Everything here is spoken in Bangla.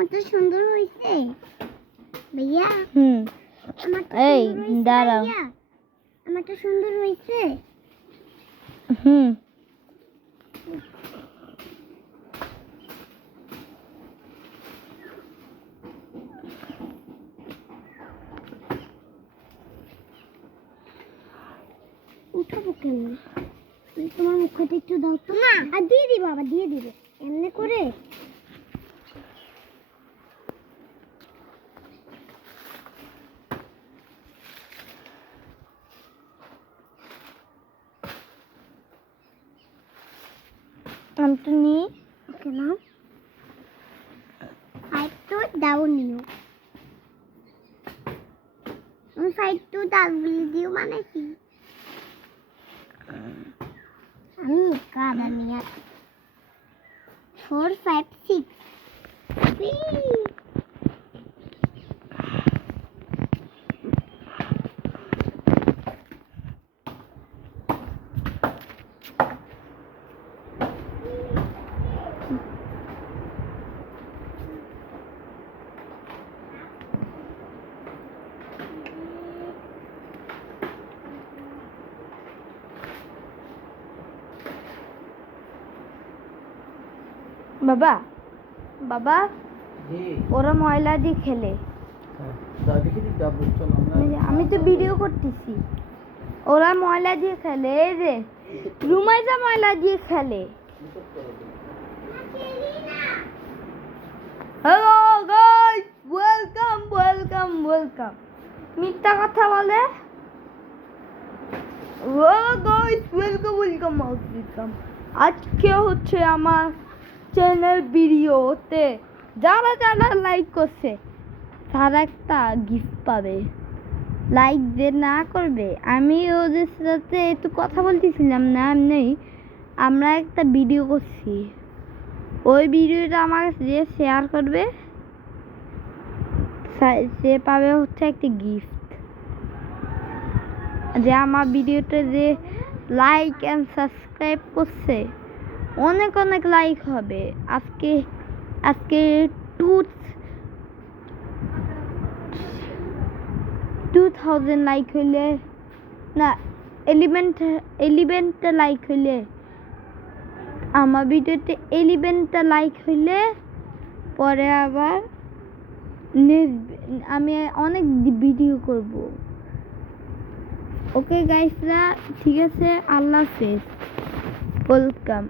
আমারটা সুন্দর হয়েছে ভাইয়া। এই দাঁড়াও, আমারটা সুন্দর হয়েছে। উঠাবো কেমনে? তোমার মুখটা একটু দাও তো। না, আর দিয়ে দিই বাবা, দিয়ে দিবে এমনি করে। আমটা নিয়ে ওকে নাও, সাইড তো দাও নিও। আমি সাইড তো ডাবল দিও বানাইছি। আমি কাদা নিয়ে 4 5 6 বাবা বাবা ওরা ময়লা দিয়ে খেলে। আমি তো ভিডিও করতেছি, ওরা ময়লা দিয়ে খেলে। এই যে রুমাইজা ময়লা দিয়ে খেলে। Hello guys, welcome welcome welcome. মিথ্যা কথা বলে। ও গাইস, ওয়েলকাম ওয়েলকাম ওয়েলকাম। আজকে হচ্ছে আমার চ্যানেল ভিডিওতে যারা যারা লাইক করছে তারা একটা গিফট পাবে। লাইক যে না করবে, আমি ওদের সাথে একটু কথা বলতেছিলাম না, এমনি আমরা একটা ভিডিও করছি, ওই ভিডিওটা আমার যে শেয়ার করবে সে পাবে হচ্ছে একটা গিফট। যে আমার ভিডিওটা যে লাইক অ্যান্ড সাবস্ক্রাইব করছে, অনেক অনেক লাইক হবে। আজকে আজকে 2000 লাইক হইলে না, 11টা লাইক হইলে, আমার ভিডিওতে 11টা লাইক হইলে পরে আবার আমি অনেক ভিডিও করব। ওকে গাইসরা, ঠিক আছে, আল্লাহ হাফেজ, ওয়েলকাম।